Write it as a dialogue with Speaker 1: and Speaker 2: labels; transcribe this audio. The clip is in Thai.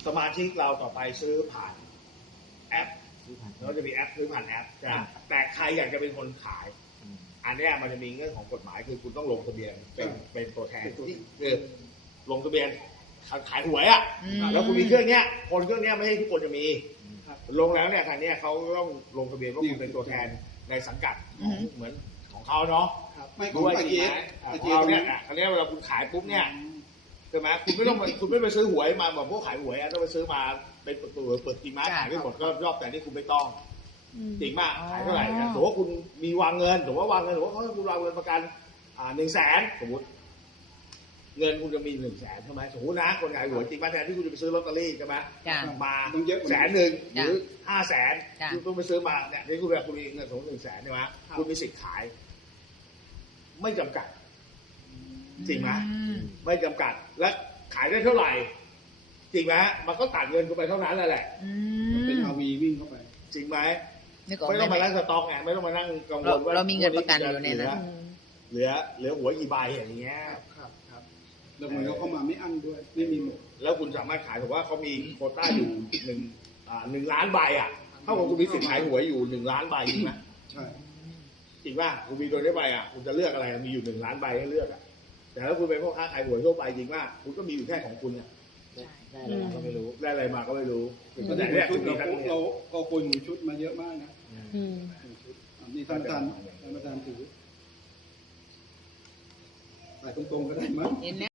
Speaker 1: สมาชิกเราต่อไปซื้อผ่านแอปแล้วจะมีแอปซื้อผ่านแอปแต่ใครอยากจะเป็นคนขายอันนี้มันจะมีเงื่อนของกฎหมายคือคุณต้องลงทะเบียนเป็นตัวแทนที่ลงทะเบียนขายหวยอ่ะแล้วคุณมีเครื่องเนี้ยคนเครื่องเนี้ยไม่ใช่ทุกคนจะมีลงแล้วเนี่ยทางเนี้ยเขาต้องลงทะเบียนว่าคุณเป็นตัวแทนในสังกัดเหมือนของเขาเนาะ
Speaker 2: ไม่ของไอเอ
Speaker 1: เราเนี่ยอันนี้เวลาคุณขายปุ๊บเนี่ยใช่ไหมคุณไม่ต้องคุณไม่ไปซื้อหวยมาแบบพวกขายหวยต้องไปซื้อมาเป็นประตูเปิดจริงไหมขายไม่หมดก็รอบแต่นี่คุณไม่ต้องจริงมากขายเท่าไหร่นะถือว่าคุณมีวางเงินถือว่าวางเงินถือว่าเขาคุณวางเงินประกัน100,000สมมติเงินคุณจะมี100,000ใช่ไหมสมมตินะคนขายหวยจริงไหมแทนที่คุณจะไปซื้อลอตเตอรี่ใช่ไหมมา100,000หรือ500,000คุณต้องไปซื้อมาเนี่ยที่คุณแบบคุณมีเงินสมมติ100,000ใช่ไหมคุณมีสิทธิ์ขายไม่จำกัดจริงไหมไม่จำกัดและขายได้เท่าไหร่จริงไหมมันก็ตัดเงินคุณไปเท่านั้นแหละ
Speaker 2: เป็นอาวีวิ่งเข้าไป
Speaker 1: จริงไหมไม่ต้องมานั่งสต็อกไงไม่ต้องมานั่งกังวลว่า
Speaker 3: เรามีเงินประกันอยู่ในนั้น
Speaker 1: เหลือหัวกี่ใบอย่างเงี้ย
Speaker 2: ครับแล้วมันก็เข้ามาไม่อั้นด้วยไม่มีหมด
Speaker 1: แล้วคุณสามารถขายถือว่าเขามีโควต้าอยู่1 ล้านใบอ่ะเท่ากับคุณมีสิทธิ์ขายหวยอยู่1 ล้านใบจริงไหม
Speaker 2: ใช่
Speaker 1: จริงป่ะคุณมีโดยได้ใบอ่ะคุณจะเลือกอะไรมีอยู่1 ล้านใบให้เลือกอ่ะแต่ถ้าคุณเป็นพ่อค้าขายหวยทั่วไปจริงป่ะคุณก็มีอยู่แค่ของคุณเนี่ยได้อะไรมาก็ไม่รู้แต่เนี่ย
Speaker 2: ชุดเราก็คุยหมูชุดมาเยอะมากนะนี่ท่านประธานถือใส่ตรงๆก็ได้มั้ง